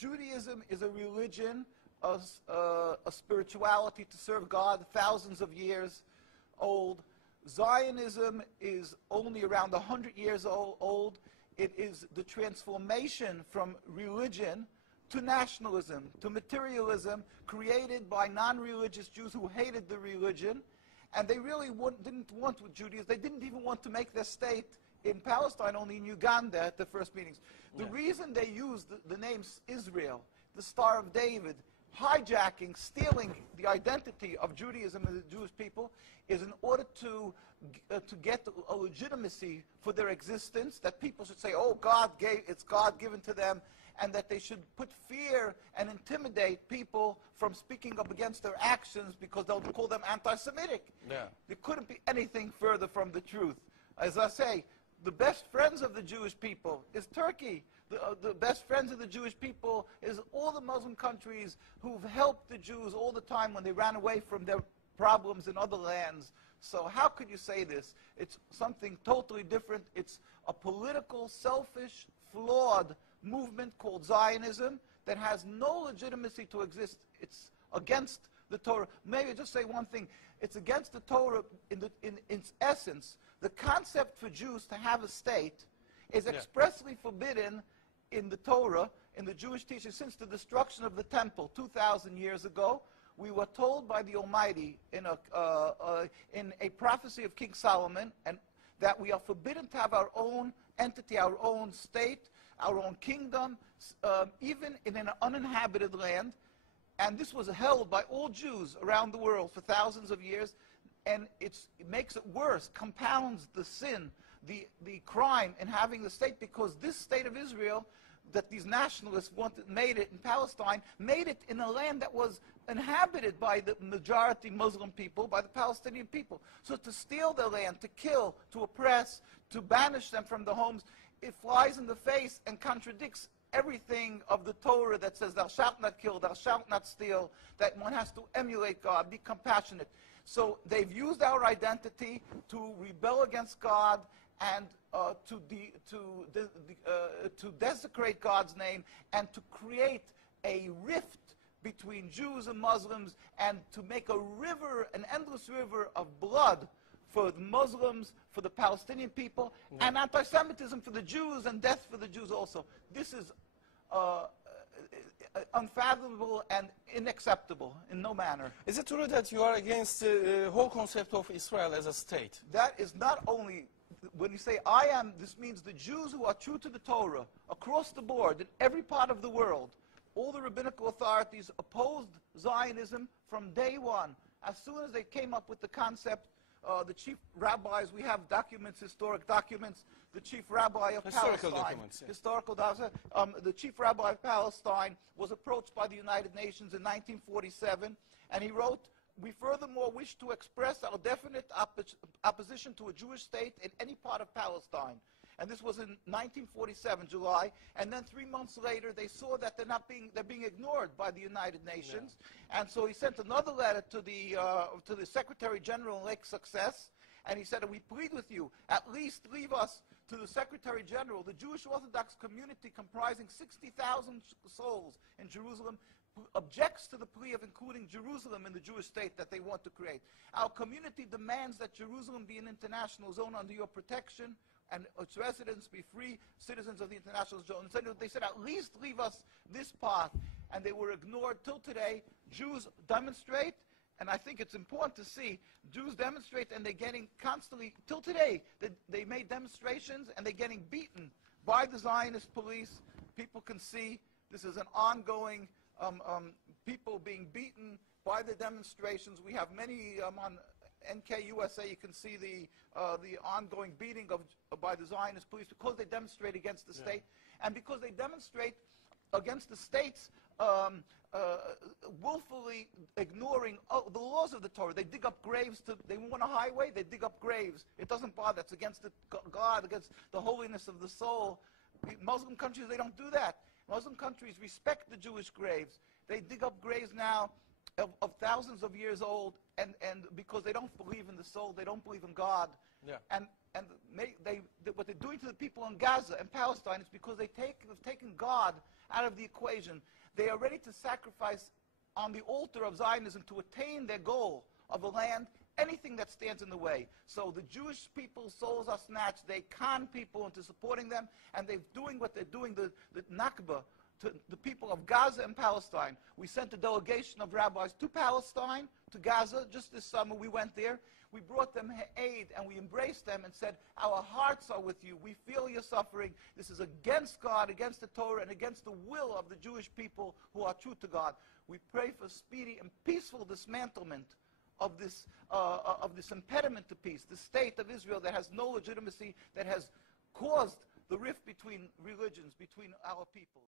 Judaism is a religion, a spirituality to serve God, thousands of years old. Zionism is only around 100 years old. It is the transformation from religion to nationalism, to materialism, created by non-religious Jews who hated the religion, and they really didn't want with Judaism. They didn't even want to make their state in Palestine, only in Uganda at the first meetings. The reason they used the name Israel, the Star of David, hijacking, stealing the identity of Judaism and the Jewish people, is in order to get a legitimacy for their existence, that people should say, oh, it's God given to them, and that they should put fear and intimidate people from speaking up against their actions because they'll call them anti-Semitic. Yeah. There couldn't be anything further from the truth. As I say, the best friends of the Jewish people is Turkey. The best friends of the Jewish people is all the Muslim countries who've helped the Jews all the time when they ran away from their problems in other lands. So how could you say this? It's something totally different. It's a political, selfish, flawed movement called Zionism that has no legitimacy to exist. It's against the Torah. Maybe just say one thing. It's against the Torah in its essence. The concept for Jews to have a state is expressly forbidden in the Torah, in the Jewish teaching, since the destruction of the temple 2,000 years ago. We were told by the Almighty in a prophecy of King Solomon, and that we are forbidden to have our own entity, our own state, our own kingdom, even in an uninhabited land. And this was held by all Jews around the world for thousands of years. And it makes it worse, compounds the sin, the crime in having the state, because this state of Israel that these nationalists made it in Palestine, made it in a land that was inhabited by the majority Muslim people, by the Palestinian people. So to steal their land, to kill, to oppress, to banish them from the homes, it flies in the face and contradicts everything of the Torah that says thou shalt not kill, thou shalt not steal, that one has to emulate God, be compassionate. So they've used our identity to rebel against God and to desecrate God's name, and to create a rift between Jews and Muslims, and to make a river, an endless river of blood for the Muslims, for the Palestinian people, and anti-Semitism for the Jews, and death for the Jews also. This is unfathomable and unacceptable in no manner. Is it true that you are against the whole concept of Israel as a state? That is not only, when you say I am, this means the Jews who are true to the Torah, across the board, in every part of the world. All the rabbinical authorities opposed Zionism from day one. As soon as they came up with the concept, the chief rabbis, we have documents, historic documents, the chief rabbi of Historical Palestine, documents, yeah. historical documents, the chief rabbi of Palestine was approached by the United Nations in 1947, and he wrote, "We furthermore wish to express our definite opposition to a Jewish state in any part of Palestine." And this was in 1947, July. And then 3 months later, they saw that they're being ignored by the United Nations. Yeah. And so he sent another letter to the Secretary General in Lake Success, and he said, "We plead with you, at least leave us to the Secretary General. The Jewish Orthodox community, comprising 60,000 souls in Jerusalem, objects to the plea of including Jerusalem in the Jewish state that they want to create. Our community demands that Jerusalem be an international zone under your protection, and its residents be free citizens of the international zone." And so they said, at least leave us this part. And they were ignored till today. Jews demonstrate, and I think it's important to see, Jews demonstrate, and they're getting constantly, till today, they made demonstrations, and they're getting beaten by the Zionist police. People can see this is an ongoing, people being beaten by the demonstrations. We have many on NKUSA, you can see the ongoing beating by the Zionist police because they demonstrate against the state, and because they demonstrate against the states willfully ignoring the laws of the Torah. They dig up graves. They want a highway, they dig up graves. It doesn't bother. It's against God, against the holiness of the soul. Muslim countries, they don't do that. Muslim countries respect the Jewish graves. They dig up graves now of thousands of years old, and because they don't believe in the soul, they don't believe in God. Yeah. And and what they're doing to the people in Gaza and Palestine is because they've taken God out of the equation. They are ready to sacrifice on the altar of Zionism to attain their goal of a land, anything that stands in the way. So the Jewish people's souls are snatched. They con people into supporting them, and they're doing what they're doing, the Nakba, to the people of Gaza and Palestine. We sent a delegation of rabbis to Palestine, to Gaza, just this summer. We went there. We brought them aid, and we embraced them and said, our hearts are with you. We feel your suffering. This is against God, against the Torah, and against the will of the Jewish people who are true to God. We pray for speedy and peaceful dismantlement of this impediment to peace, the state of Israel that has no legitimacy, that has caused the rift between religions, between our people.